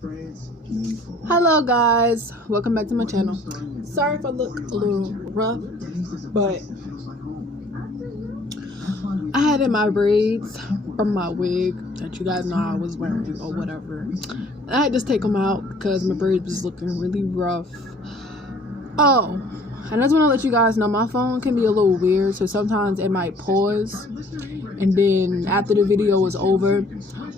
Hello guys, welcome back to my channel. Sorry if I look a little rough, but I had in my braids from my wig that you guys know I was wearing or whatever. I had to take them out because my braids was looking really rough. Oh, and I just want to let you guys know my phone can be a little weird, so sometimes it might pause, and then after the video is over,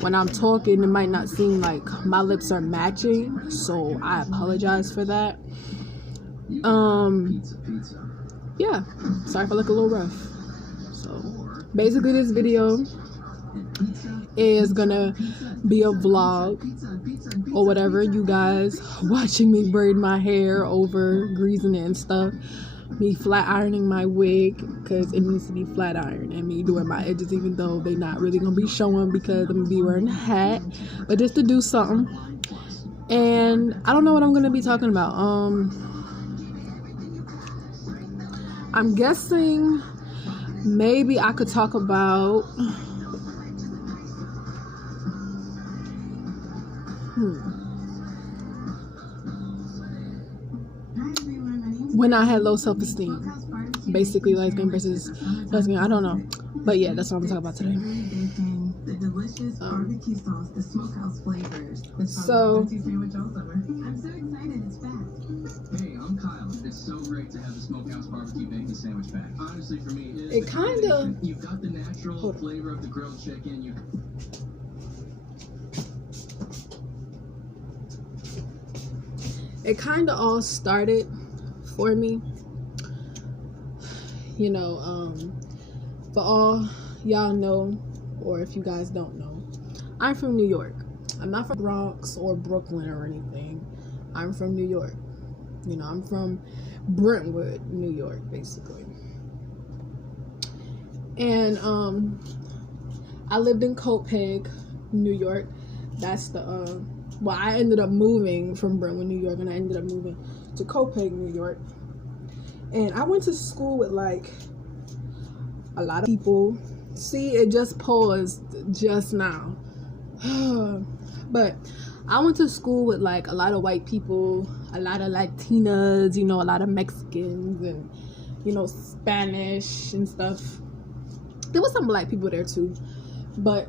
when I'm talking, it might not seem like my lips are matching, so I apologize for that. Yeah, sorry if I look a little rough. So basically this video is gonna be a vlog or whatever, you guys watching me braid my hair over, greasing it and stuff, me flat ironing my wig because it needs to be flat ironed, and me doing my edges even though they're not really gonna be showing because I'm gonna be wearing a hat, but just to do something. And I don't know what I'm gonna be talking about. I'm guessing maybe I could talk about when I had low self-esteem, basically lesbian versus lesbian. I don't know, but yeah, that's what I'm talking about today. So I'm so excited it's back. Hey, I'm Kyle. It's so great to have the Smokehouse Barbecue Bacon Sandwich back. Honestly, for me, it kind of, you've got the natural flavor of the grilled chicken. It kind of all started for me, you know, for all y'all know, or if you guys don't know, I'm from New York. I'm not from Bronx or Brooklyn or anything. I'm from New York. You know, I'm from Brentwood, New York, basically. And I lived in Copiague, New York. That's the well, I ended up moving from Brentwood, New York, and I ended up moving to Copiague, New York. And I went to school with like a lot of people. See, it just paused just now. But I went to school with like a lot of white people, a lot of Latinas, you know, a lot of Mexicans, and you know, Spanish and stuff. There was some black people there too, but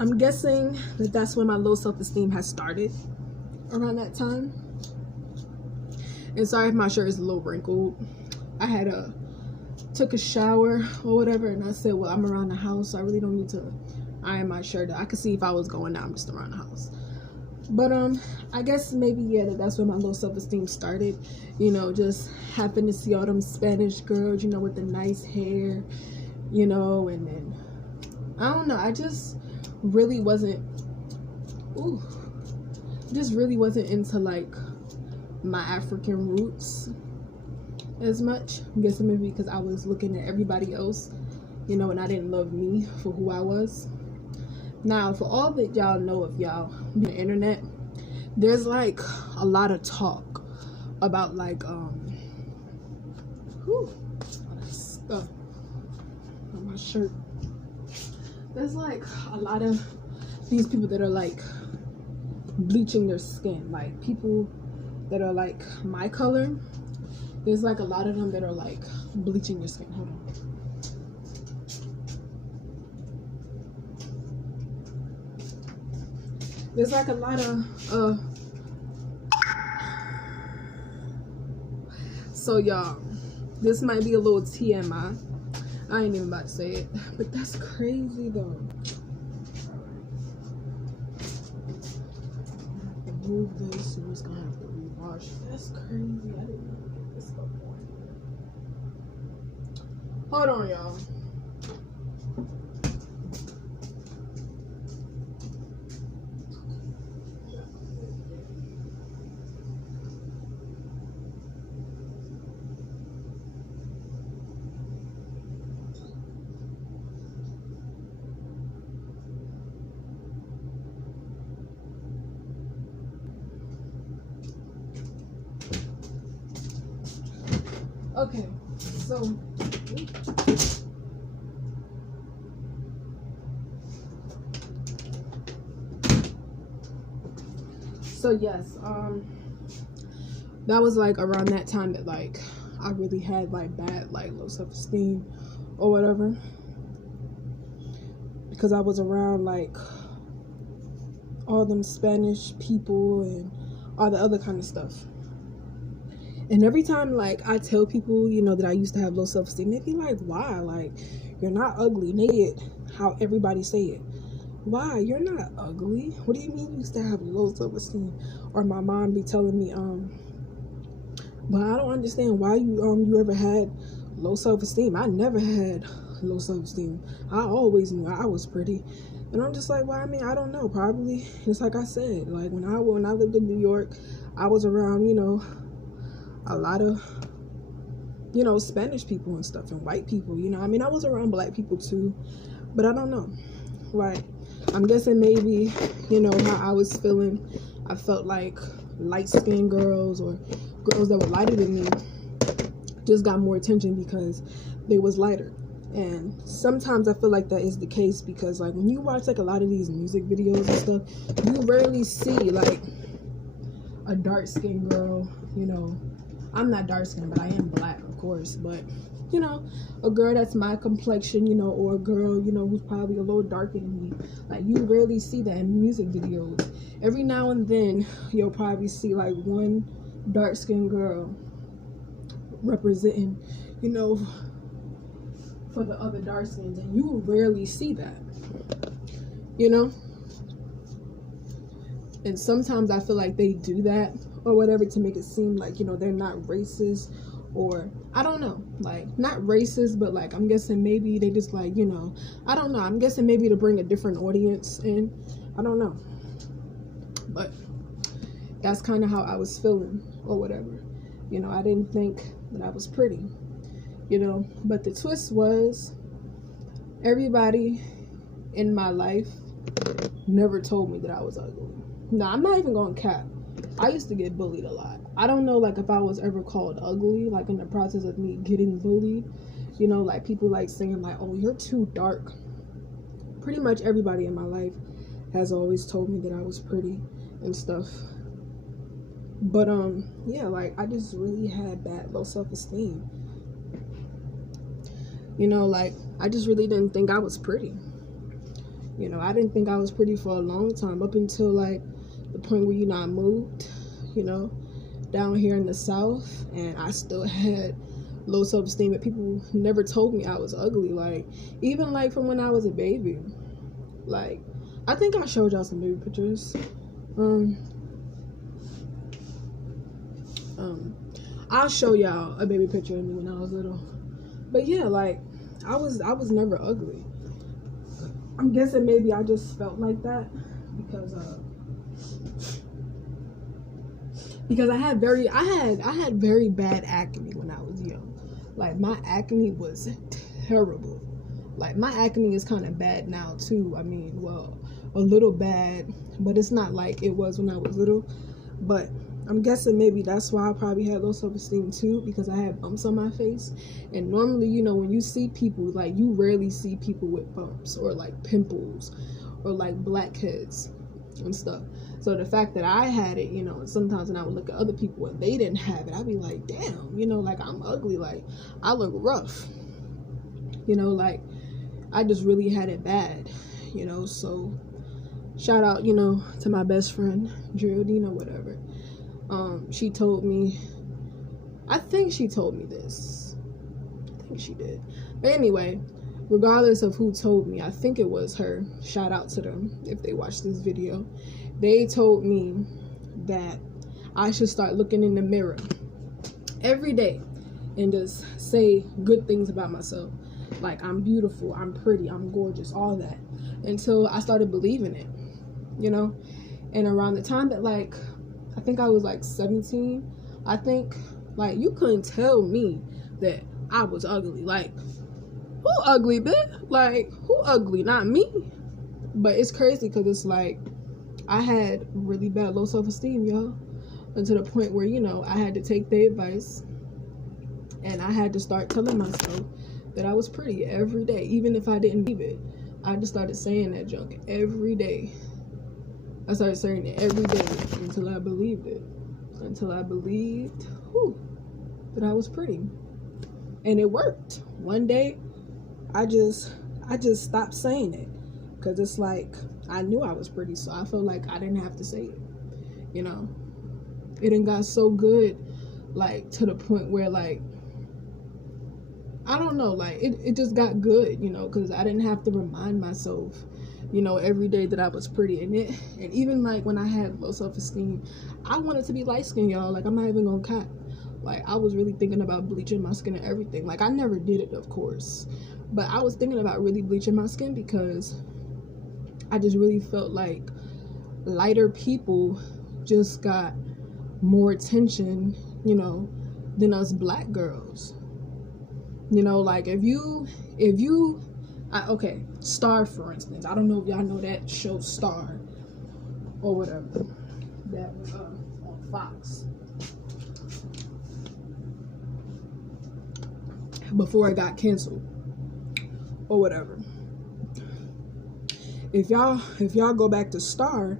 I'm guessing that that's when my low self-esteem has started, around that time. And sorry if my shirt is a little wrinkled. I had took a shower or whatever, and I said, well, I'm around the house, so I really don't need to iron my shirt. I could see if I was going out, I'm just around the house. But I guess maybe, yeah, that's when my low self-esteem started. You know, just happened to see all them Spanish girls, you know, with the nice hair, you know, and then I don't know, I just really wasn't into like my African roots as much. I'm guessing maybe because I was looking at everybody else, you know, and I didn't love me for who I was. Now, for all that y'all know, if y'all be on the internet, there's like a lot of talk about like all that stuff on my shirt. There's like a lot of these people that are like bleaching their skin, like people that are like my color. There's like a lot of them that are like bleaching their skin. Hold on. There's like a lot of so y'all, this might be a little TMI. I ain't even about to say it, but that's crazy though. Remove this, and it's gonna have to rewash. That's crazy. I didn't even get this stuff on. Hold on, y'all. Okay, so So yes, that was like around that time that like I really had like bad like low self-esteem or whatever, because I was around like all them Spanish people and all the other kind of stuff. And every time like I tell people, you know, that I used to have low self-esteem, they be like, why? Like, you're not ugly. And they get how everybody say it. Why? You're not ugly. What do you mean you used to have low self-esteem? Or my mom be telling me, but I don't understand why you ever had low self-esteem. I never had low self-esteem. I always knew I was pretty. And I'm just like, well, I mean, I don't know. Probably, just like I said, like when I lived in New York, I was around, you know, a lot of, you know, Spanish people and stuff and white people, you know. I mean, I was around black people too, but I don't know. Like, I'm guessing maybe, you know, how I was feeling. I felt like light-skinned girls or girls that were lighter than me just got more attention because they was lighter. And sometimes I feel like that is the case because like when you watch like a lot of these music videos and stuff, you rarely see like a dark-skinned girl, you know. I'm not dark-skinned, but I am black, of course, but you know, a girl that's my complexion, you know, or a girl, you know, who's probably a little darker than me. Like, you rarely see that in music videos. Every now and then, you'll probably see, like, one dark-skinned girl representing, you know, for the other dark-skins, and you rarely see that, you know? And sometimes I feel like they do that or whatever to make it seem like, you know, they're not racist, or I don't know, like not racist, but like I'm guessing maybe they just like, you know, I don't know, I'm guessing maybe to bring a different audience in, I don't know, but that's kind of how I was feeling or whatever, you know. I didn't think that I was pretty, you know, but the twist was everybody in my life never told me that I was ugly. No, I'm not even going to cap. I used to get bullied a lot. I don't know, like, if I was ever called ugly, like, in the process of me getting bullied. You know, like, people, like, saying, like, oh, you're too dark. Pretty much everybody in my life has always told me that I was pretty and stuff. But, yeah, like, I just really had bad low self-esteem. You know, like, I just really didn't think I was pretty. You know, I didn't think I was pretty for a long time, up until, like, the point where, you know, I moved, you know, down here in the South, and I still had low self-esteem, but people never told me I was ugly. Like, even, like, from when I was a baby. Like, I think I showed y'all some baby pictures. I'll show y'all a baby picture of me when I was little. But, yeah, like, I was never ugly. I'm guessing maybe I just felt like that because I had very bad acne when I was young. Like, my acne was terrible. Like, my acne is kind of bad now too. I mean, well, a little bad, but it's not like it was when I was little. But I'm guessing maybe that's why I probably had low self-esteem too, because I had bumps on my face. And normally, you know, when you see people, like, you rarely see people with bumps or like pimples or like blackheads and stuff. So the fact that I had it, you know, and sometimes when I would look at other people and they didn't have it, I'd be like, damn, you know, like, I'm ugly, like, I look rough, you know, like, I just really had it bad, you know. So shout out, you know, to my best friend Geraldine or whatever. She told me, I think she told me this, I think she did, but anyway, regardless of who told me, I think it was her. Shout out to them if they watch this video. They told me that I should start looking in the mirror every day and just say good things about myself. Like, I'm beautiful, I'm pretty, I'm gorgeous, all that. Until I started believing it, you know? And around the time that, like, I think I was like 17, I think, like, you couldn't tell me that I was ugly. Like, who ugly, bitch? Like, who ugly? Not me. But it's crazy because it's like, I had really bad low self-esteem, y'all. And to the point where, you know, I had to take their advice. And I had to start telling myself that I was pretty every day. Even if I didn't believe it. I just started saying that junk every day. I started saying it every day until I believed it. Until I believed that I was pretty. And it worked. One day, I just stopped saying it. Because it's like, I knew I was pretty, so I felt like I didn't have to say it. You know? It done got so good, like, to the point where, like, I don't know, like, it just got good, you know, because I didn't have to remind myself, you know, every day that I was pretty. And even, like, when I had low self-esteem, I wanted to be light-skinned, y'all. Like, I'm not even gonna cap. Like, I was really thinking about bleaching my skin and everything. Like, I never did it, of course. But I was thinking about really bleaching my skin because I just really felt like lighter people just got more attention, you know, than us black girls. You know, like, okay, Star, for instance. I don't know if y'all know that show Star or whatever. That was on Fox. Before it got canceled or whatever. If y'all go back to Star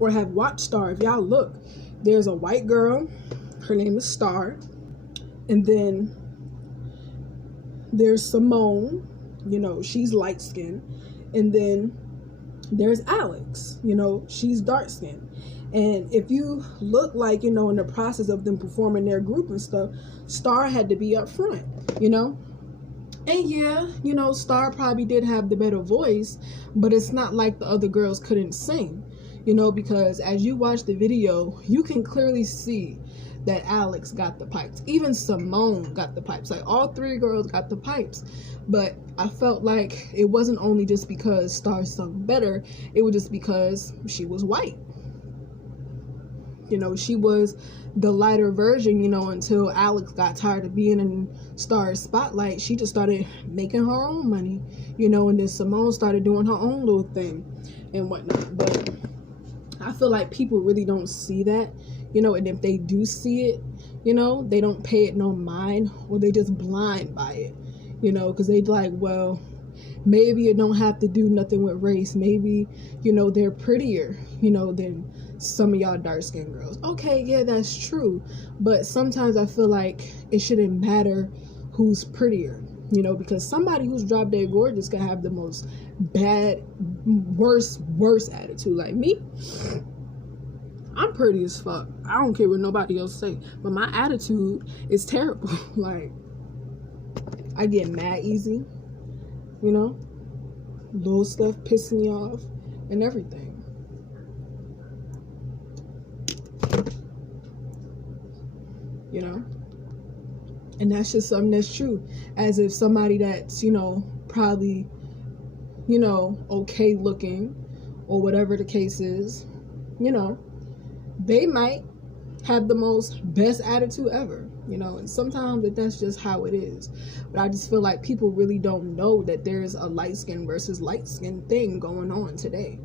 or have watched Star, if y'all look, there's a white girl, her name is Star, and then there's Simone, you know, she's light skinned, and then there's Alex, you know, she's dark skinned. And if you look, like, you know, in the process of them performing their group and stuff, Star had to be up front, you know. And yeah, you know, Star probably did have the better voice, but it's not like the other girls couldn't sing, you know, because as you watch the video, you can clearly see that Alex got the pipes. Even Simone got the pipes. Like, all three girls got the pipes. But I felt like it wasn't only just because Star sung better, it was just because she was white. You know, she was the lighter version, you know, until Alex got tired of being in Star's spotlight. She just started making her own money, you know, and then Simone started doing her own little thing and whatnot. But I feel like people really don't see that, you know, and if they do see it, you know, they don't pay it no mind, or they just blind by it, you know, because they like, well, maybe it don't have to do nothing with race. Maybe, you know, they're prettier, you know, than some of y'all dark-skinned girls. Okay, yeah, that's true. But sometimes I feel like it shouldn't matter who's prettier, you know, because somebody who's drop dead gorgeous can have the most worst attitude. Like me, I'm pretty as fuck. I don't care what nobody else say, but my attitude is terrible. Like, I get mad easy, you know, little stuff pissing me off and everything. You know, and that's just something that's true. As if somebody that's, you know, probably, you know, okay looking or whatever the case is, you know, they might have the best attitude ever, you know, and sometimes that's just how it is. But I just feel like people really don't know that there's a light skin versus light skin thing going on today.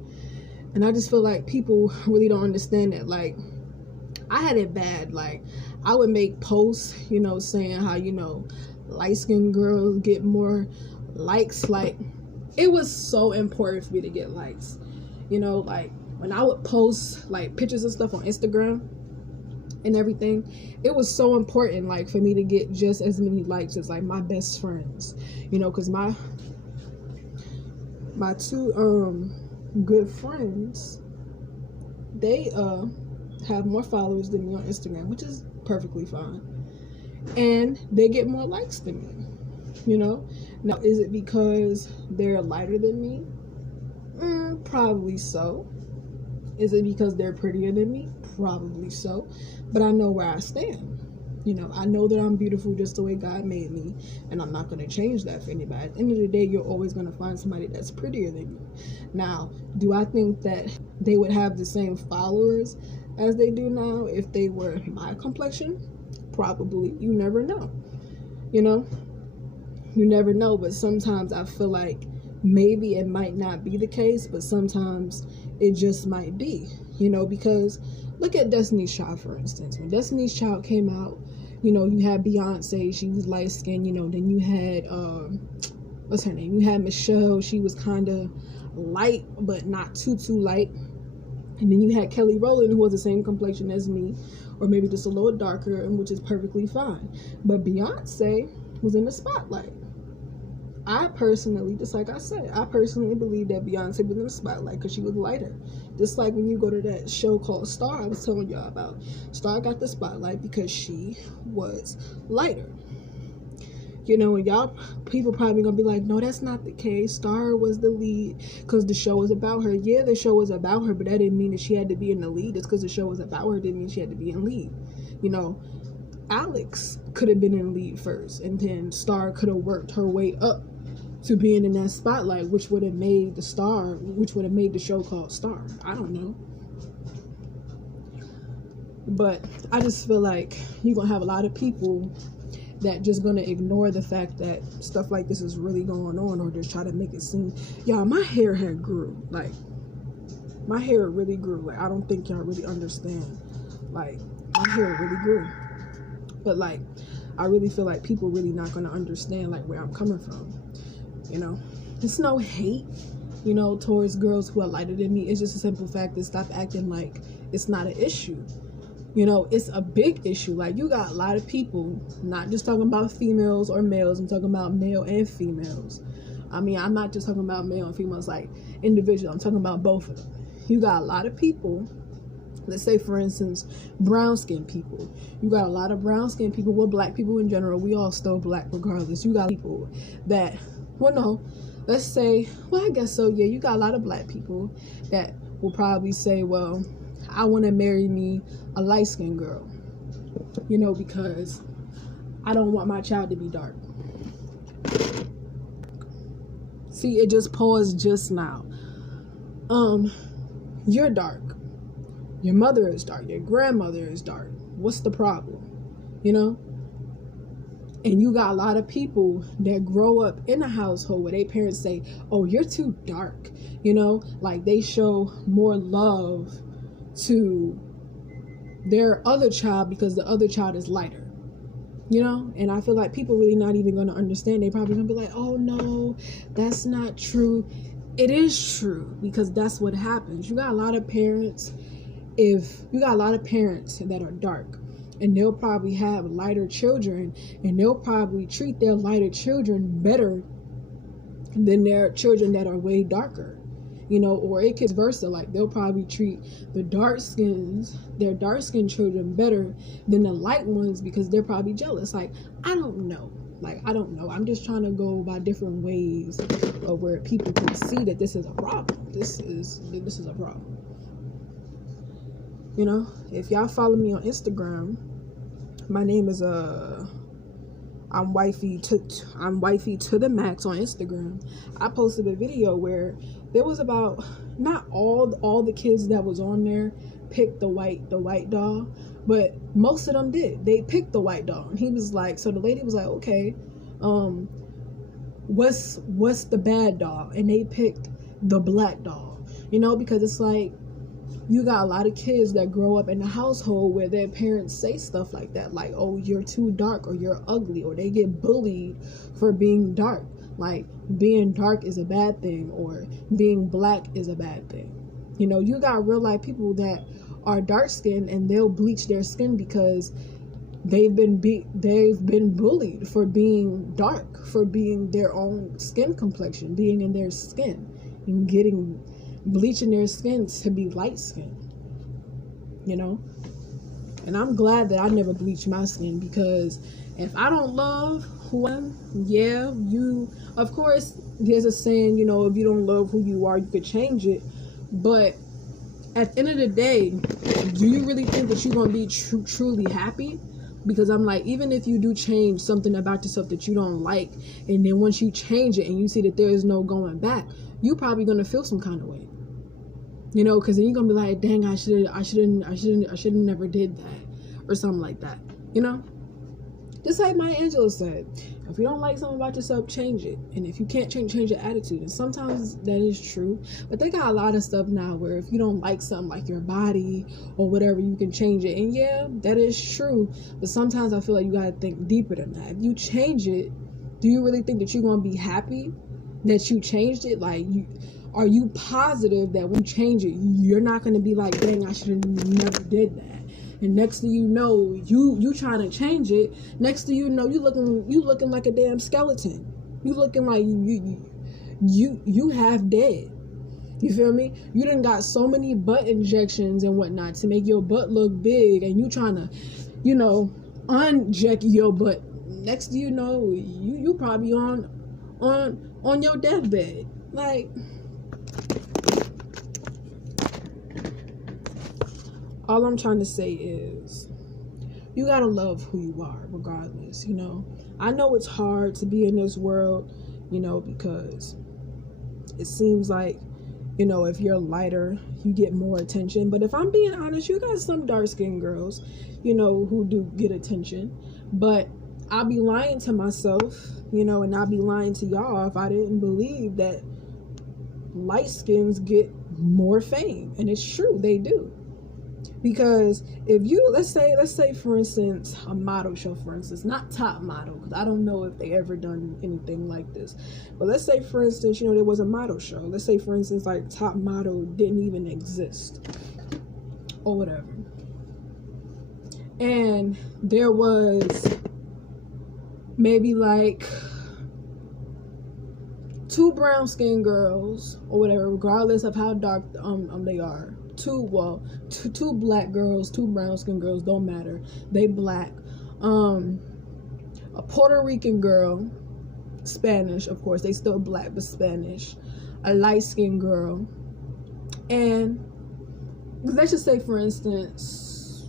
And I just feel like people really don't understand that. Like, I had it bad. Like, I would make posts, you know, saying how, you know, light-skinned girls get more likes. Like, it was so important for me to get likes. You know, like, when I would post, like, pictures and stuff on Instagram and everything, it was so important, like, for me to get just as many likes as, like, my best friends. You know, because my two good friends, they have more followers than me on Instagram, which is perfectly fine, and they get more likes than me, you know. Now, is it because they're lighter than me? Probably so. Is it because they're prettier than me? Probably so. But I know where I stand. You know, I know that I'm beautiful just the way God made me, and I'm not going to change that for anybody. At the end of the day, you're always going to find somebody that's prettier than you. Now, do I think that they would have the same followers as they do now if they were my complexion? Probably. You never know. You know? You never know, but sometimes I feel like maybe it might not be the case, but sometimes it just might be, you know, because look at Destiny's Child, for instance. When Destiny's Child came out, you know, you had Beyonce, she was light skinned, you know, then you had what's her name? You had Michelle, she was kind of light, but not too light. And then you had Kelly Rowland, who was the same complexion as me, or maybe just a little darker, and which is perfectly fine. But Beyonce was in the spotlight. I personally, just like I said, I personally believe that Beyonce was in the spotlight because she was lighter. Just like when you go to that show called Star, I was telling y'all about. Star got the spotlight because she was lighter. You know, and y'all people probably gonna be like, no, that's not the case. Star was the lead because the show was about her. Yeah, the show was about her, but that didn't mean that she had to be in the lead. Just because the show was about her didn't mean she had to be in lead. You know, Alex could have been in lead first, and then Star could have worked her way up to being in that spotlight, which would have made the show called Star. I don't know. But I just feel like you're gonna have a lot of people that just gonna ignore the fact that stuff like this is really going on, or just try to make it seem, y'all, my hair had grew. Like, my hair really grew. Like, I don't think y'all really understand. Like, my hair really grew. But like, I really feel like people really not gonna understand like where I'm coming from. You know, it's no hate, you know, towards girls who are lighter than me. It's just a simple fact that stop acting like it's not an issue. You know, it's a big issue. Like, you got a lot of people, not just talking about females or males, I'm talking about male and females. I mean, I'm not just talking about male and females like individual, I'm talking about both of them. You got a lot of people, let's say for instance, brown skinned people. You got a lot of brown skinned people, well, black people in general, we all still black regardless. You got people that, well, no, let's say, well, I guess so, yeah, you got a lot of black people that will probably say, well, I want to marry me a light-skinned girl, you know, because I don't want my child to be dark. See, it just paused just now. You're dark. Your mother is dark. Your grandmother is dark. What's the problem? You know? And you got a lot of people that grow up in a household where their parents say, oh, you're too dark. You know, like they show more love to their other child because the other child is lighter. You know, and I feel like people really not even going to understand. They probably going to be like, oh no, that's not true. It is true because that's what happens. You got a lot of parents, that are dark, and they'll probably have lighter children, and they'll probably treat their lighter children better than their children that are way darker. You know, or it could versa. Like, they'll probably treat their dark-skinned children better than the light ones because they're probably jealous. Like, I don't know. I'm just trying to go by different ways of where people can see that this is a problem. This is a problem. You know, if y'all follow me on Instagram, my name is I'm wifey to the max on Instagram. I posted a video where there was about, not all the kids that was on there picked the white doll, but most of them did. They picked the white doll. And he was like, so the lady was like, okay, what's the bad doll? And they picked the black doll. You know, because it's like, you got a lot of kids that grow up in a household where their parents say stuff like that, like, oh, you're too dark, or you're ugly, or they get bullied for being dark. Like, being dark is a bad thing, or being black is a bad thing. You know, you got real life people that are dark skinned and they'll bleach their skin because they've been bullied for being dark, for being their own skin complexion, being in their skin, and bleaching their skin to be light skin. You know, and I'm glad that I never bleached my skin, because if I don't love who I am, yeah, of course, there's a saying, you know, if you don't love who you are, you could change it. But at the end of the day, do you really think that you're going to be truly happy? Because I'm like, even if you do change something about yourself that you don't like, and then once you change it and you see that there is no going back, you're probably going to feel some kind of way. You know, because then you're going to be like, dang, I should never did that, or something like that. You know? Just like Maya Angelou said, if you don't like something about yourself, change it. And if you can't change your attitude. And sometimes that is true. But they got a lot of stuff now where if you don't like something like your body or whatever, you can change it. And yeah, that is true. But sometimes I feel like you got to think deeper than that. If you change it, do you really think that you're going to be happy that you changed it? Like, are you positive that when you change it, you're not going to be like, dang, I should have never did that? And next thing you know, you trying to change it. Next thing you know, you looking like a damn skeleton. You looking like you half dead. You feel me? You done got so many butt injections and whatnot to make your butt look big, and you trying to, unject your butt. Next thing you know, you probably on your deathbed. Like, all I'm trying to say is, you gotta love who you are, regardless. I know it's hard to be in this world, because it seems like, if you're lighter, you get more attention. But if I'm being honest, you got some dark-skinned girls, who do get attention. But I'll be lying to myself, and I'll be lying to y'all if I didn't believe that light skins get more fame. And it's true, they do. Because if you, let's say for instance, a model show, for instance, not Top Model, because I don't know if they ever done anything like this, but let's say for instance, there was a model show. Let's say for instance, like Top Model didn't even exist or whatever, and there was maybe like 2 brown skinned girls or whatever, regardless of how dark they are. Two black girls, 2 brown skinned girls, don't matter, they black. A Puerto Rican girl, Spanish, of course, they still black but Spanish, a light skinned girl, and let's just say for instance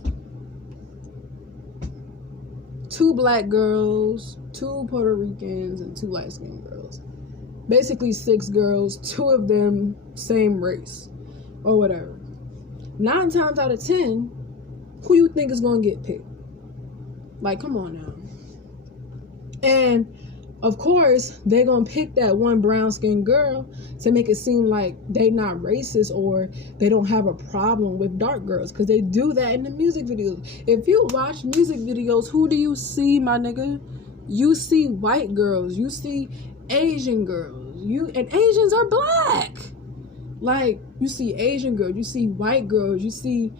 2 black girls, 2 Puerto Ricans, and 2 light skinned girls. Basically 6 girls, 2 of them same race or whatever. 9 times out of 10, who you think is gonna get picked? Like, come on now. And of course, they're gonna pick that one brown skinned girl to make it seem like they not racist or they don't have a problem with dark girls, because they do that in the music videos. If you watch music videos, who do you see, my nigga? You see white girls, you see Asian girls, and Asians are black. Like, you see Asian girls, you see white girls, you see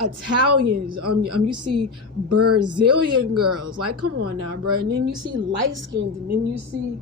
Italians, you see Brazilian girls. Like, come on now, bro. And then you see light skins, and then you see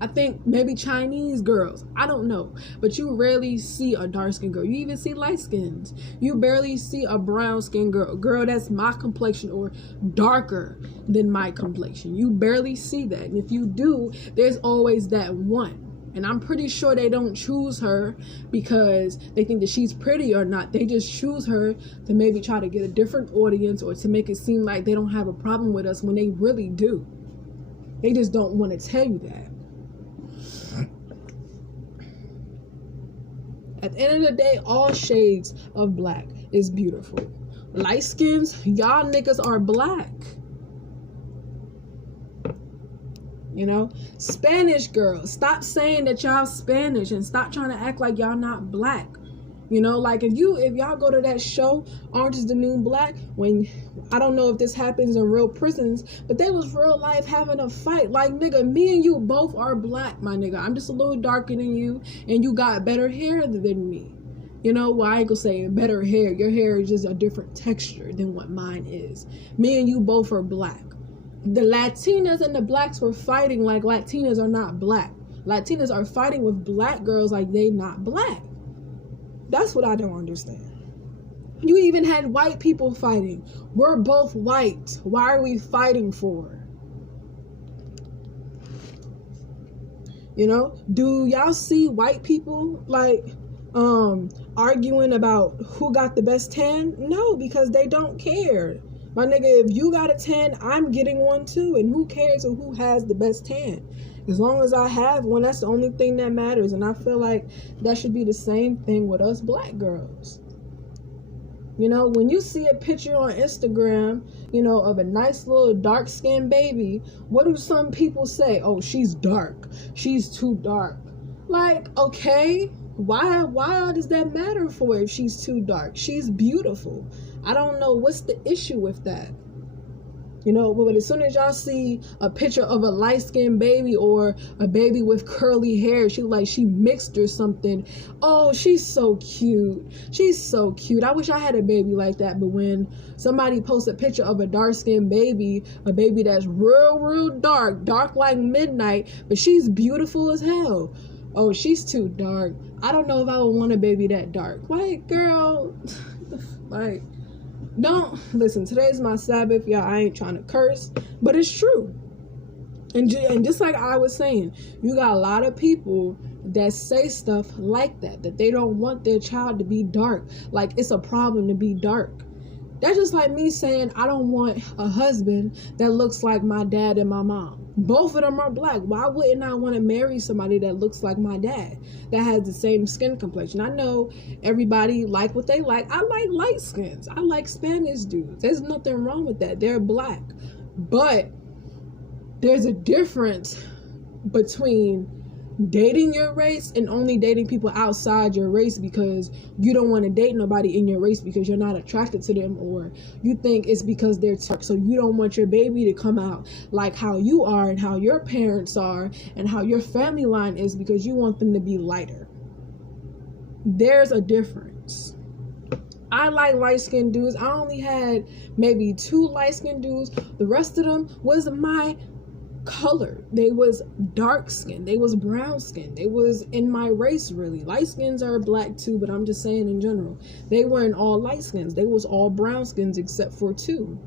I think maybe Chinese girls. I don't know. But you rarely see a dark skinned girl. You even see light skins. You barely see a brown skinned girl that's my complexion or darker than my complexion. You barely see that. And if you do, there's always that one. And I'm pretty sure they don't choose her because they think that she's pretty or not. They just choose her to maybe try to get a different audience or to make it seem like they don't have a problem with us when they really do. They just don't want to tell you that. At the end of the day, all shades of black is beautiful. Light skins, y'all niggas are black. Spanish girls, stop saying that y'all Spanish and stop trying to act like y'all not black. Like if y'all go to that show, Orange is the New Black, when I don't know if this happens in real prisons, but they was real life having a fight. Like, nigga, me and you both are black, my nigga. I'm just a little darker than you, and you got better hair than me. Well, I ain't gonna say better hair. Your hair is just a different texture than what mine is. Me and you both are black. The Latinas and the blacks were fighting like Latinas are not black. Latinas are fighting with black girls like they not black. That's what I don't understand. You even had white people fighting. We're both white. Why are we fighting for? Do y'all see white people like arguing about who got the best tan? No, because they don't care. My nigga, if you got a tan, I'm getting one too. And who cares who has the best tan? As long as I have one, that's the only thing that matters. And I feel like that should be the same thing with us black girls. When you see a picture on Instagram, of a nice little dark-skinned baby, what do some people say? Oh, she's dark. She's too dark. Like, okay, why does that matter for her if she's too dark? She's beautiful. I don't know what's the issue with that. You know, but as soon as y'all see a picture of a light-skinned baby or a baby with curly hair, she mixed or something. Oh, she's so cute. She's so cute. I wish I had a baby like that. But when somebody posts a picture of a dark-skinned baby, a baby that's real dark like midnight, but she's beautiful as hell. Oh, she's too dark. I don't know if I would want a baby that dark. Like, girl, like, don't listen. Today's my Sabbath, y'all. I ain't trying to curse, but it's true. And just like I was saying, you got a lot of people that say stuff like that they don't want their child to be dark. Like, it's a problem to be dark. That's just like me saying I don't want a husband that looks like my dad and my mom. Both of them are black. Why wouldn't I want to marry somebody that looks like my dad, that has the same skin complexion? I know everybody like what they like. I like light skins. I like Spanish dudes. There's nothing wrong with that. They're black. But there's a difference between dating your race and only dating people outside your race because you don't want to date nobody in your race because you're not attracted to them, or you think it's because they're dark, so you don't want your baby to come out like how you are and how your parents are and how your family line is because you want them to be lighter. There's a difference. I like light-skinned dudes. I only had maybe 2 light-skinned dudes. The rest of them was my color. They was dark skin, they was brown skin, they was in my race. Really, light skins are black too, but I'm just saying in general, they weren't all light skins. They was all brown skins except for 2.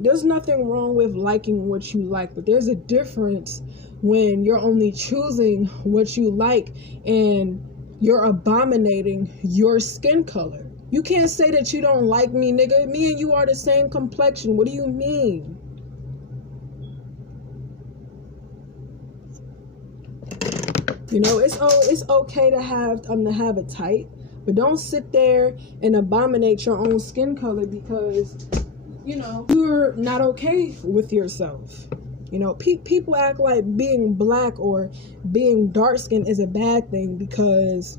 There's nothing wrong with liking what you like, but there's a difference when you're only choosing what you like and you're abominating your skin color. You can't say that you don't like me, nigga. Me and you are the same complexion. What do you mean? You know, it's okay to have a type, but don't sit there and abominate your own skin color because, you know, you're not okay with yourself. You know, people act like being black or being dark skinned is a bad thing because,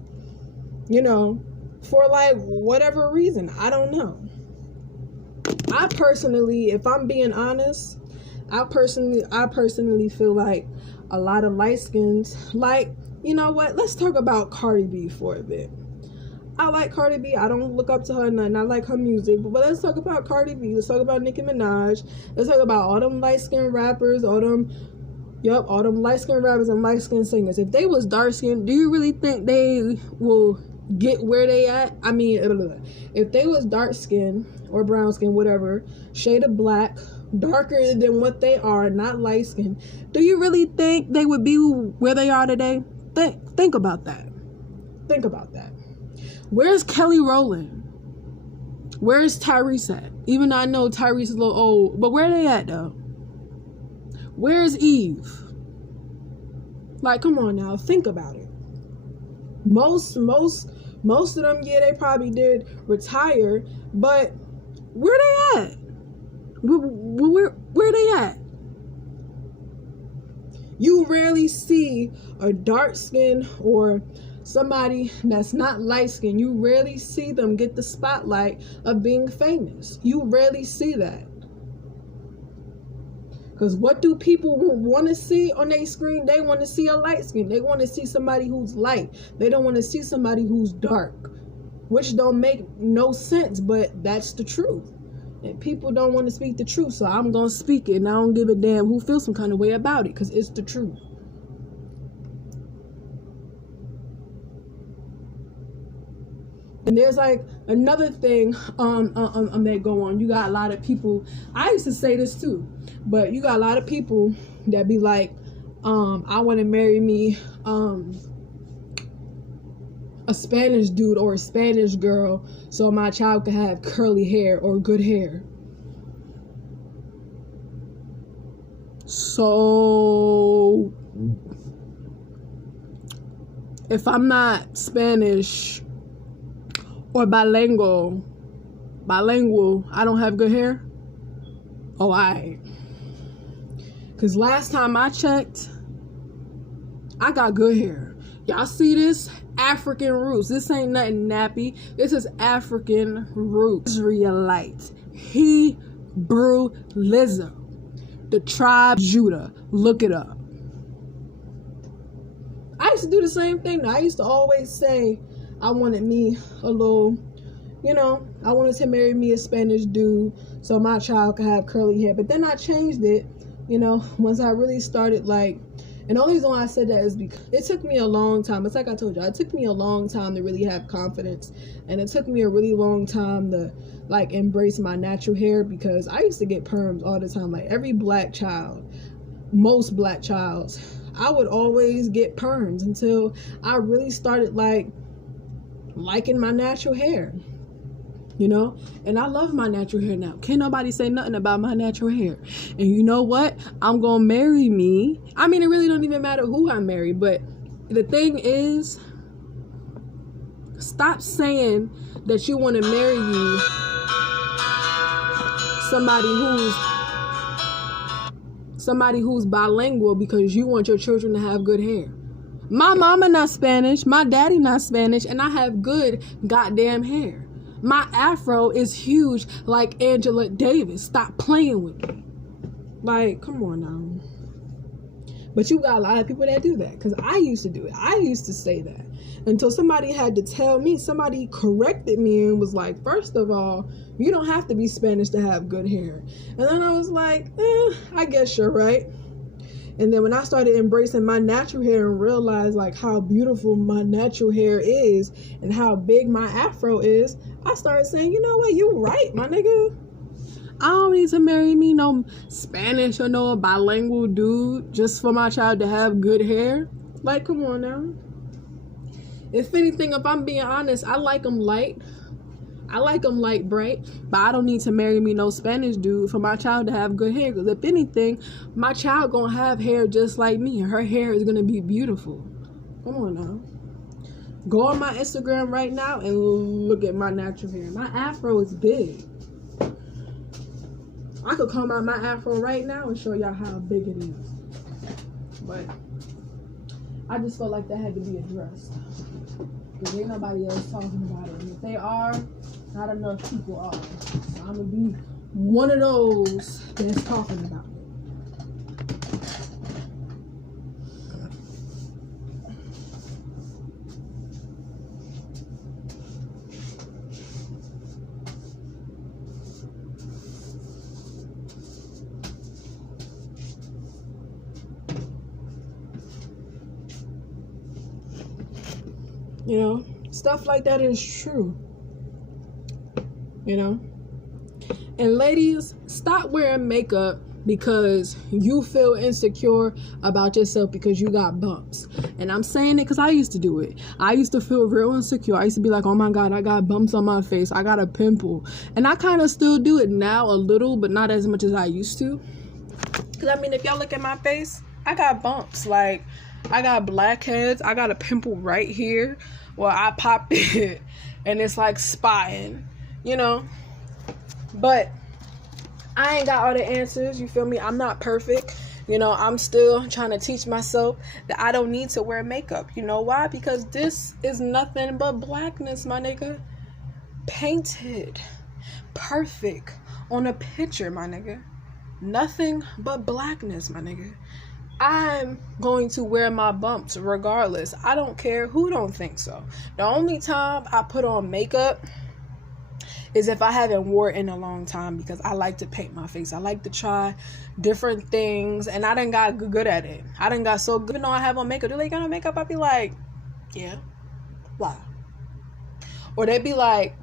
you know, for like whatever reason, I don't know. I personally, if I'm being honest, I personally feel like a lot of light skins, like, you know what, let's talk about Cardi B for a bit. I like Cardi B. I don't look up to her or nothing. I like her music. But let's talk about Cardi B. Let's talk about Nicki Minaj. Let's talk about all them light-skinned rappers, all them light-skinned rappers and light-skinned singers. If they was dark-skinned, do you really think they will get where they at? I mean, if they was dark-skinned or brown-skinned, whatever, shade of black, darker than what they are, not light-skinned, do you really think they would be where they are today? Think about that. Think about that. Where's Kelly Rowland? Where's Tyrese at? Even though I know Tyrese is a little old, but where they at though? Where's Eve? Like, come on now, think about it. Most of them, yeah, they probably did retire, but where they at? Where they at? You rarely see a dark skin or somebody that's not light skinned. You rarely see them get the spotlight of being famous. You rarely see that. Because what do people want to see on their screen? They want to see a light skin. They want to see somebody who's light. They don't want to see somebody who's dark, which don't make no sense, but that's the truth. And people don't want to speak the truth, so I'm going to speak it, and I don't give a damn who feels some kind of way about it, because it's the truth. And there's like another thing that go on. You got a lot of people, I used to say this too, but you got a lot of people that be like, I want to marry me a Spanish dude or a Spanish girl so my child can have curly hair or good hair. So if I'm not Spanish or bilingual, I don't have good hair? Oh, because last time I checked, I got good hair. Y'all see this? African roots. This ain't nothing nappy. This is African roots. Israelite. Brulism. The tribe Judah. Look it up. I used to do the same thing. I used to always say I wanted me a little, I wanted to marry me a Spanish dude so my child could have curly hair. But then I changed it, once I really started and the only reason why I said that is because it took me a long time. It's like I told you, it took me a long time to really have confidence. And it took me a really long time to embrace my natural hair, because I used to get perms all the time. Like every black child, most black childs, I would always get perms until I really started liking my natural hair. And I love my natural hair now. Can't nobody say nothing about my natural hair. And you know what? I'm gonna marry me. I mean, it really don't even matter who I marry, but the thing is, stop saying that you want to marry you somebody who's bilingual because you want your children to have good hair. My mama not Spanish, my daddy not Spanish, and I have good goddamn hair. My afro is huge like Angela Davis. Stop playing with me. Come on now. But you got a lot of people that do that, because I used to do it. I used to say that until somebody had to tell me, somebody corrected me and was like, first of all, you don't have to be Spanish to have good hair. And then I was like, I guess you're right. And then when I started embracing my natural hair and realized how beautiful my natural hair is and how big my afro is, I started saying, you know what, you right, my nigga. I don't need to marry me no Spanish or no bilingual dude just for my child to have good hair. Come on now. If anything, if I'm being honest, I like them light. I like them light bright, but I don't need to marry me no Spanish dude for my child to have good hair. Because if anything, my child gonna have hair just like me. Her hair is gonna be beautiful. Come on now. Go on my Instagram right now and look at my natural hair. My afro is big. I could comb out my afro right now and show y'all how big it is. But I just felt like that had to be addressed. Because ain't nobody else talking about it. And if they are, not enough people are. So I'm going to be one of those that's talking about it. Stuff like that is true. And ladies, stop wearing makeup because you feel insecure about yourself because you got bumps. And I'm saying it because I used to do it. I used to feel real insecure. I used to be like, oh my God, I got bumps on my face. I got a pimple. And I kind of still do it now a little, but not as much as I used to. Because if y'all look at my face, I got bumps. I got blackheads. I got a pimple right here. Well, I popped it and it's spotting, but I ain't got all the answers. You feel me? I'm not perfect. I'm still trying to teach myself that I don't need to wear makeup. You know why? Because this is nothing but blackness, my nigga. Painted. Perfect. On a picture, my nigga. Nothing but blackness, my nigga. I'm going to wear my bumps regardless. I don't care who don't think so. The only time I put on makeup is if I haven't worn it in a long time, because I like to paint my face. I like to try different things, and I done got good at it. I done got so good. Even though I have on makeup, do they got on makeup? I be like, yeah, why? Or they be like,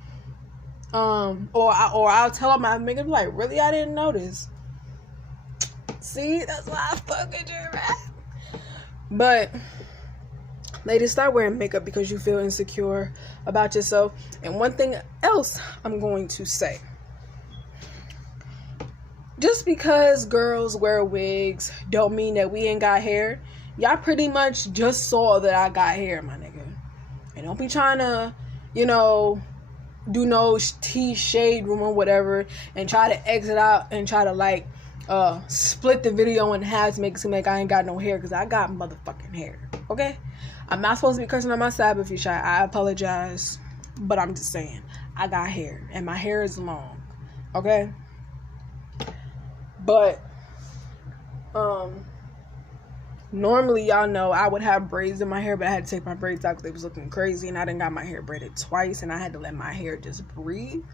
or I'll tell them my makeup, like, really, I didn't notice. See, that's why I fuck with you, right? But ladies, start wearing makeup because you feel insecure about yourself. And one thing else I'm going to say, just because girls wear wigs don't mean that we ain't got hair. Y'all pretty much just saw that I got hair, my nigga. And don't be trying to, do no tea shade room or whatever and try to exit out and try to split the video in half to make it seem like I ain't got no hair, because I got motherfucking hair. Okay? I'm not supposed to be cursing on my Sabbath, you shy. I apologize, but I'm just saying, I got hair and my hair is long. Okay? But normally, y'all know I would have braids in my hair, but I had to take my braids out because they was looking crazy, and I done got my hair braided twice, and I had to let my hair just breathe.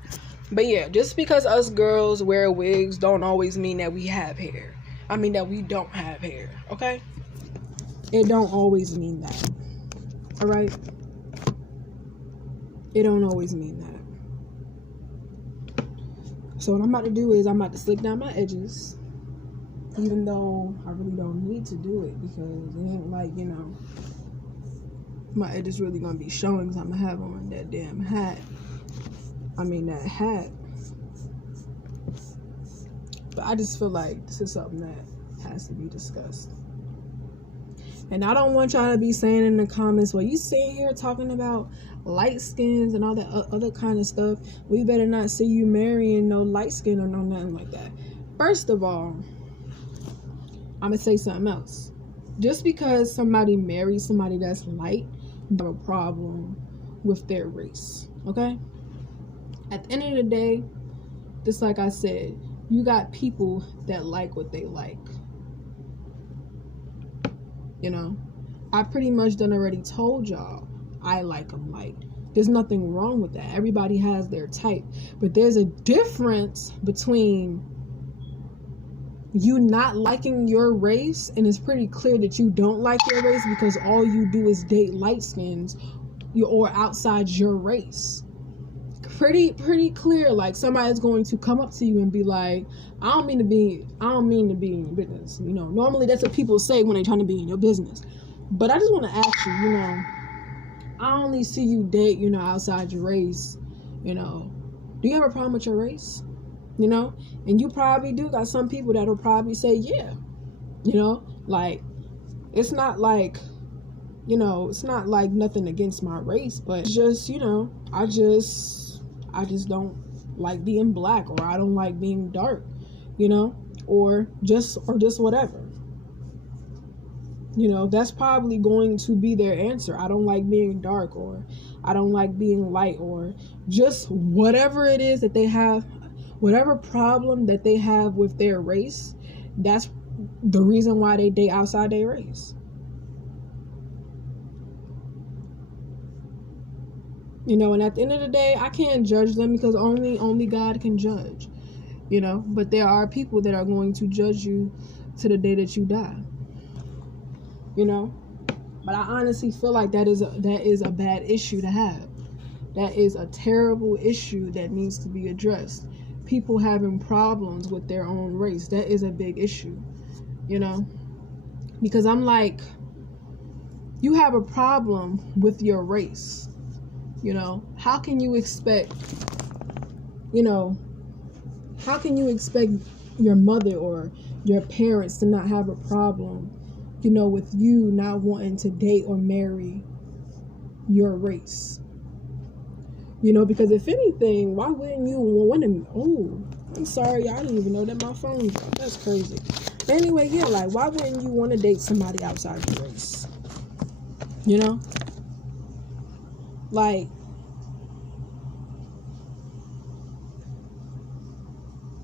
But yeah, just because us girls wear wigs don't always mean that we have hair. I mean that we don't have hair, okay? It don't always mean that. All right? It don't always mean that. So what I'm about to do is I'm about to slick down my edges. Even though I really don't need to do it because it ain't like, you know, my edges really gonna be showing because I'm gonna have on that damn hat. That hat. But I just feel like this is something that has to be discussed. And I don't want y'all to be saying in the comments, well, you sitting here talking about light skins and all that other kind of stuff. We better not see you marrying no light skin or no nothing like that. First of all, I'm going to say something else. Just because somebody marries somebody that's light, they have a problem with their race, okay? At the end of the day, just like I said, you got people that like what they like. You know, I pretty much done already told y'all I like them light. There's nothing wrong with that. Everybody has their type. But there's a difference between you not liking your race, and it's pretty clear that you don't like your race because all you do is date light skins or outside your race. Pretty clear. Like somebody's going to come up to you and be like, I don't mean to be in your business. You know, normally that's what people say when they're trying to be in your business. But I just want to ask you, you know, I only see you date, you know, outside your race. You know, do you have a problem with your race? You know, and you probably do got some people that'll probably say, yeah, you know, like, it's not like, you know, it's not like nothing against my race, but just, you know, I just don't like being black, or I don't like being dark, you know, or just whatever. You know, that's probably going to be their answer. I don't like being dark, or I don't like being light, or just whatever it is that they have. Whatever problem that they have with their race, that's the reason why they date outside their race. You know, and at the end of the day, I can't judge them because only God can judge. You know, but there are people that are going to judge you to the day that you die. You know, but I honestly feel like that is a bad issue to have. That is a terrible issue that needs to be addressed. People having problems with their own race, that is a big issue, you know, because I'm like, you have a problem with your race, you know, how can you expect your mother or your parents to not have a problem, you know, with you not wanting to date or marry your race? You know, because if anything, why wouldn't you want to? Oh, I'm sorry, I didn't even know that my phone dropped. That's crazy. Anyway, yeah, like, why wouldn't you want to date somebody outside your race? You know? Like,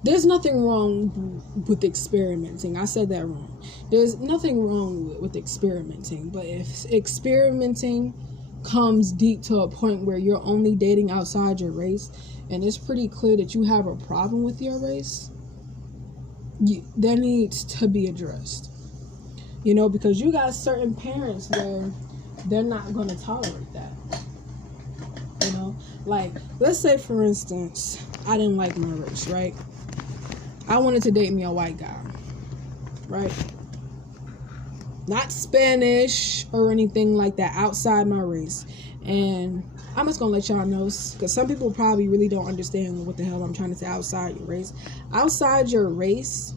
there's nothing wrong with experimenting. I said that wrong. There's nothing wrong with experimenting. But if experimenting comes deep to a point where you're only dating outside your race, and it's pretty clear that you have a problem with your race, that needs to be addressed. You know, because you got certain parents where they're not going to tolerate that. You know, like, let's say, for instance, I didn't like my race, right? I wanted to date me a white guy, right? Not Spanish or anything like that, outside my race. And I'm just gonna let y'all know, because some people probably really don't understand what the hell I'm trying to say. Outside your race. Outside your race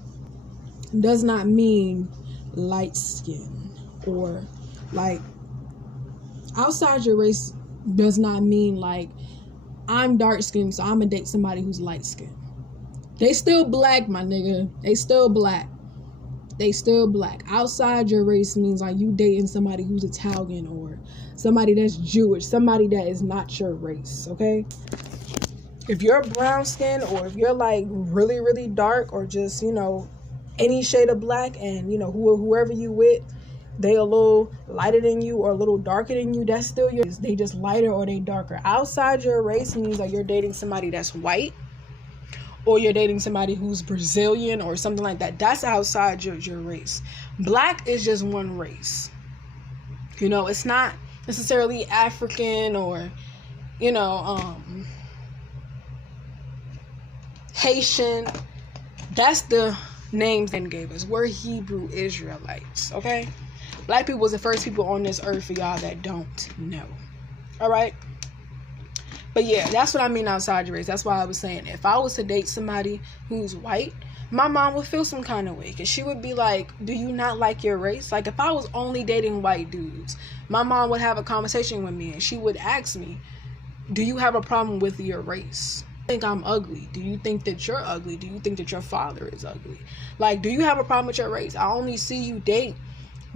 does not mean light skin, or like, outside your race does not mean like, I'm dark skinned, so I'm gonna date somebody who's light skinned. They still black, my nigga. They still black. Outside your race means like you dating somebody who's Italian, or somebody that's Jewish, somebody that is not your race, okay? If you're brown skin, or if you're like really, really dark, or just, you know, any shade of black, and you know, whoever you with, they a little lighter than you or a little darker than you, that's still your, they just lighter or they darker. Outside your race means that you're dating somebody that's white, or you're dating somebody who's Brazilian or something like that. That's outside your race. Black is just one race. You know, it's not necessarily African or, you know, Haitian. That's the names they gave us. We're Hebrew Israelites, okay? Black people was the first people on this earth, for y'all that don't know. All right? But yeah, that's what I mean outside your race. That's why I was saying, if I was to date somebody who's white, my mom would feel some kind of way, because she would be like, do you not like your race? Like, if I was only dating white dudes, my mom would have a conversation with me and she would ask me, do you have a problem with your race? Think I'm ugly? Do you think that you're ugly? Do you think that your father is ugly? Like, do you have a problem with your race? I only see you date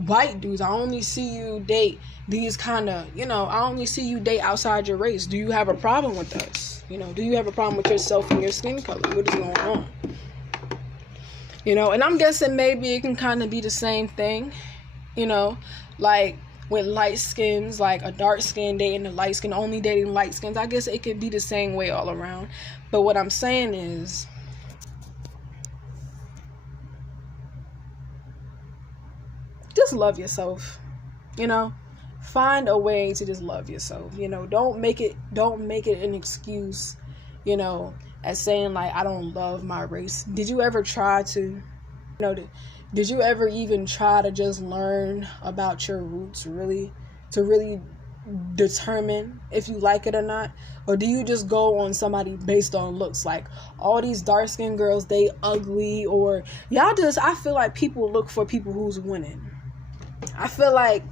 white dudes. I only see you date these kind of, you know, I only see you date outside your race. Do you have a problem with us? You know, do you have a problem with yourself and your skin color? What is going on? You know, and I'm guessing maybe it can kind of be the same thing, you know, like with light skins, like a dark skin dating a light skin, only dating light skins. I guess it could be the same way all around. But what I'm saying is, just love yourself, you know. Find a way to just love yourself, you know. Don't make it an excuse, you know, as saying like, I don't love my race. Did you ever try to, you know, did you ever even try to just learn about your roots, really, to really determine if you like it or not? Or do you just go on somebody based on looks? Like, all these dark skinned girls, they ugly, or y'all just, I feel like people look for people who's winning. I feel like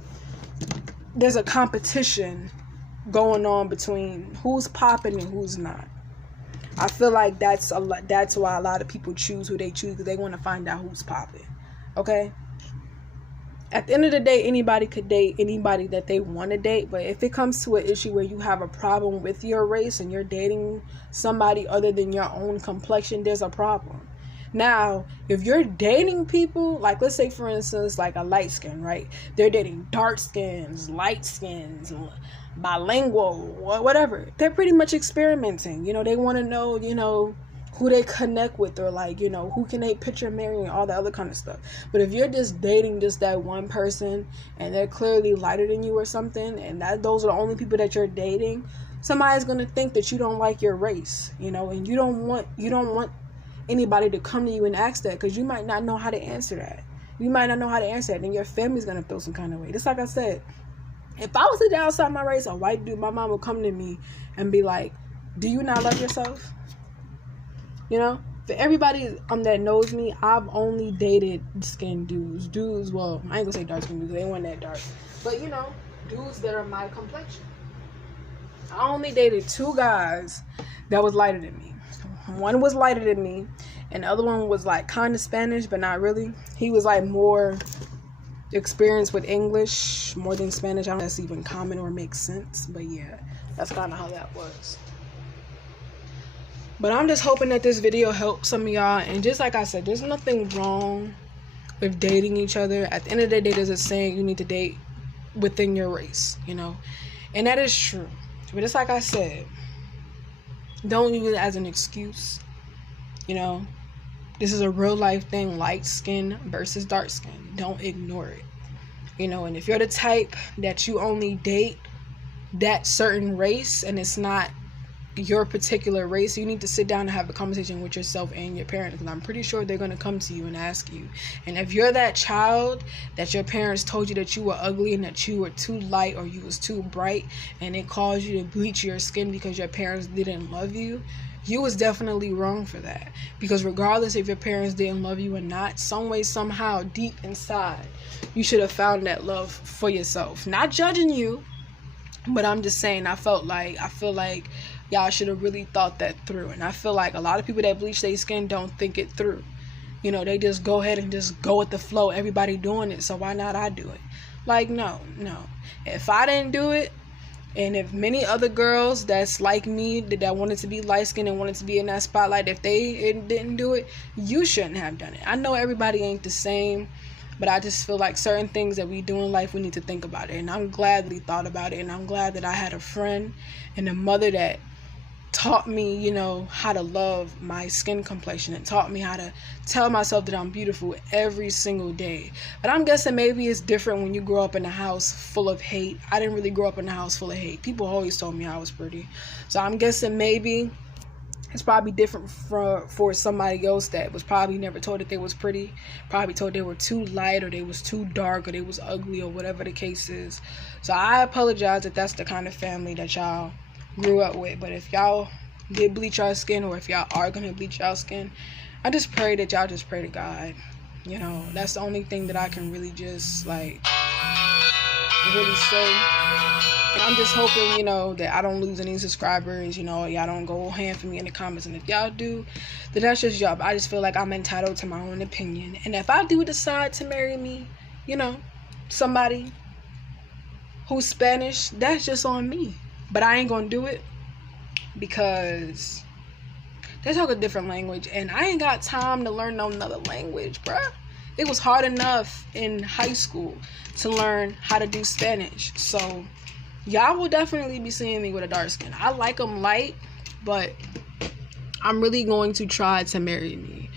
there's a competition going on between who's popping and who's not. I feel like that's why a lot of people choose who they choose, because they want to find out who's popping. Okay? At the end of the day, anybody could date anybody that they want to date, but if it comes to an issue where you have a problem with your race and you're dating somebody other than your own complexion, there's a problem. Now, if you're dating people, like, let's say, for instance, like a light skin, right? They're dating dark skins, light skins, bilingual, whatever. They're pretty much experimenting. You know, they want to know, you know, who they connect with, or like, you know, who can they picture marrying, all that other kind of stuff. But if you're just dating just that one person and they're clearly lighter than you or something, and those are the only people that you're dating, somebody's going to think that you don't like your race, you know, and you don't want anybody to come to you and ask that, because you might not know how to answer that. You might not know how to answer that, and your family's going to feel some kind of way. Just like I said, if I was to date outside my race, a white dude, my mom would come to me and be like, do you not love yourself? You know, for everybody that knows me, I've only dated skin dudes, well, I ain't gonna say dark skin dudes, they weren't that dark, but you know, dudes that are my complexion. I only dated 2 guys that was lighter than me. One was lighter than me, and the other one was like kind of Spanish, but not really. He was like more experienced with English more than Spanish. I don't know if that's even common or makes sense, but yeah, that's kind of how that was. But I'm just hoping that this video helps some of y'all. And just like I said, there's nothing wrong with dating each other. At the end of the day, there's a saying, you need to date within your race, you know. And that is true. But just like I said, don't use it as an excuse. You know, this is a real life thing, light skin versus dark skin. Don't ignore it. You know, and if you're the type that you only date that certain race and it's not your particular race, you need to sit down and have a conversation with yourself and your parents, and I'm pretty sure they're going to come to you and ask you. And if you're that child that your parents told you that you were ugly and that you were too light or you was too bright, and it caused you to bleach your skin because your parents didn't love you, you was definitely wrong for that. Because regardless if your parents didn't love you or not, some way, somehow, deep inside, you should have found that love for yourself. Not judging you, but I'm just saying, I feel like y'all should have really thought that through. And I feel like a lot of people that bleach their skin don't think it through. You know, they just go ahead and just go with the flow. Everybody doing it, so why not I do it? Like, no. If I didn't do it, And if many other girls that's like me, that wanted to be light-skinned and wanted to be in that spotlight, if they didn't do it, you shouldn't have done it. I know everybody ain't the same, but I just feel like certain things that we do in life, we need to think about it. And I'm glad that he thought about it. And I'm glad that I had a friend and a mother that taught me, you know, how to love my skin complexion and taught me how to tell myself that I'm beautiful every single day. But I'm guessing maybe it's different when you grow up in a house full of hate. I didn't really grow up in a house full of hate. People always told me I was pretty. So I'm guessing maybe it's probably different for somebody else that was probably never told that they was pretty, probably told they were too light or they was too dark or they was ugly or whatever the case is. So I apologize if that's the kind of family that y'all grew up with. But if y'all did bleach our skin, or if y'all are gonna bleach y'all skin, I just pray that y'all just pray to God. You know, that's the only thing that I can really just like really say. And I'm just hoping, you know, that I don't lose any subscribers. You know, y'all don't go hand for me in the comments, and if y'all do, then that's just y'all. But I just feel like I'm entitled to my own opinion, and if I do decide to marry me, you know, somebody who's Spanish, that's just on me. But I ain't gonna do it because they talk a different language, and I ain't got time to learn no another language, bruh. It was hard enough in high school to learn how to do Spanish. So y'all will definitely be seeing me with a dark skin. I like them light, but I'm really going to try to marry me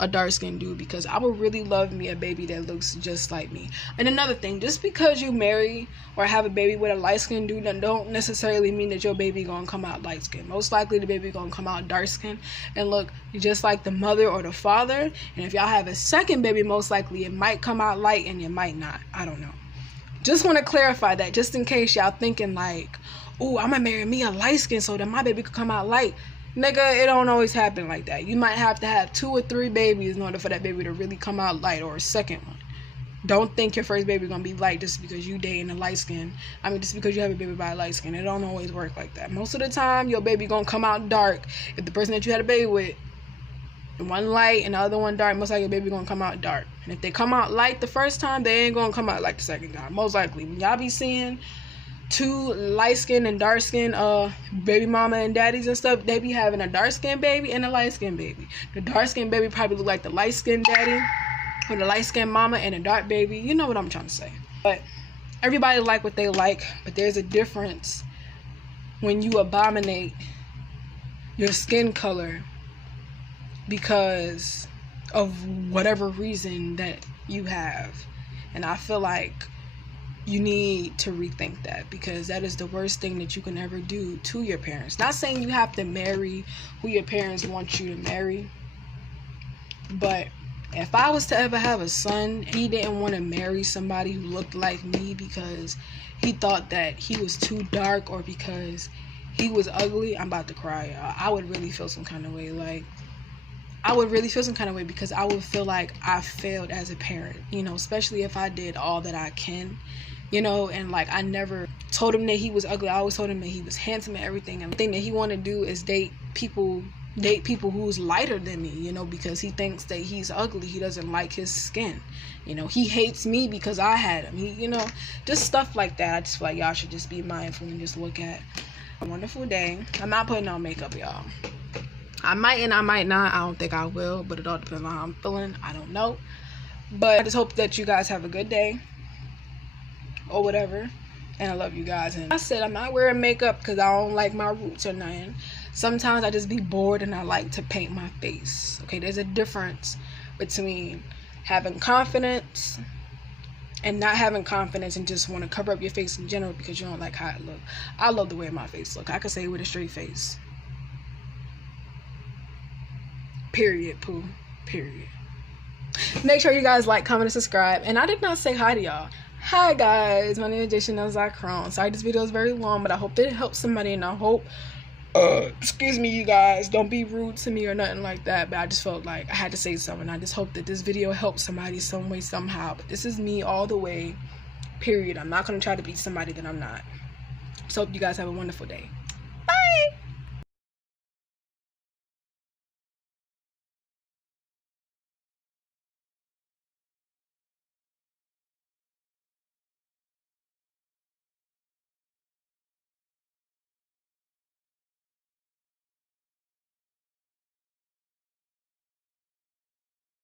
a dark-skinned dude, because I would really love me a baby that looks just like me. And another thing, just because you marry or have a baby with a light-skinned dude, that don't necessarily mean that your baby gonna come out light-skinned. Most likely the baby gonna come out dark-skinned and look just like the mother or the father. And if y'all have a second baby, most likely it might come out light and it might not. I don't know. Just want to clarify that, just in case y'all thinking like, oh, I'm gonna marry me a light skin so that my baby could come out light. Nigga, it don't always happen like that. You might have to have 2 or 3 babies in order for that baby to really come out light, or a second one. Don't think your first baby gonna be light just because you dating a light skin. I mean, just because you have a baby by a light skin. It don't always work like that. Most of the time, your baby gonna come out dark. If the person that you had a baby with, one light and the other one dark, most likely your baby gonna come out dark. And if they come out light the first time, they ain't gonna come out like the second time. Most likely. When y'all be seeing 2 light skin and dark skin baby mama and daddies and stuff, they be having a dark skin baby and a light skin baby. The dark skin baby probably look like the light skin daddy, or the light skin mama, and a dark baby. You know what I'm trying to say. But everybody like what they like, but there's a difference when you abominate your skin color because of whatever reason that you have. And I feel like you need to rethink that, because that is the worst thing that you can ever do to your parents. Not saying you have to marry who your parents want you to marry, but if I was to ever have a son, he didn't want to marry somebody who looked like me because he thought that he was too dark or because he was ugly, I'm about to cry. I would really feel some kind of way. Like, I would really feel some kind of way, because I would feel like I failed as a parent, you know, especially if I did all that I can, you know, and like I never told him that he was ugly. I always told him that he was handsome and everything. And the thing that he wanted to do is date people who's lighter than me, you know, because he thinks that he's ugly. He doesn't like his skin, you know. He hates me because I had him. He, you know, just stuff like that. I just feel like y'all should just be mindful and just look at a wonderful day. I'm not putting on makeup, y'all. I might and I might not. I don't think I will, but it all depends on how I'm feeling. I don't know. But I just hope that you guys have a good day or whatever. And I love you guys. And I said I'm not wearing makeup because I don't like my roots or nothing. Sometimes I just be bored and I like to paint my face. Okay, there's a difference between having confidence and not having confidence and just want to cover up your face in general because you don't like how it look. I love the way my face look. I could say it with a straight face. Period, poo. Period. Make sure you guys like, comment, and subscribe. And I did not say hi to y'all. Hi guys, my name is M.S.Jchanel. Sorry this video is very long, but I hope that it helps somebody, and I hope excuse me, you guys, don't be rude to me or nothing like that, but I just felt like I had to say something. I just hope that this video helps somebody some way, somehow. But this is me all the way, period. I'm not going to try to be somebody that I'm not. So hope you guys have a wonderful day. Bye.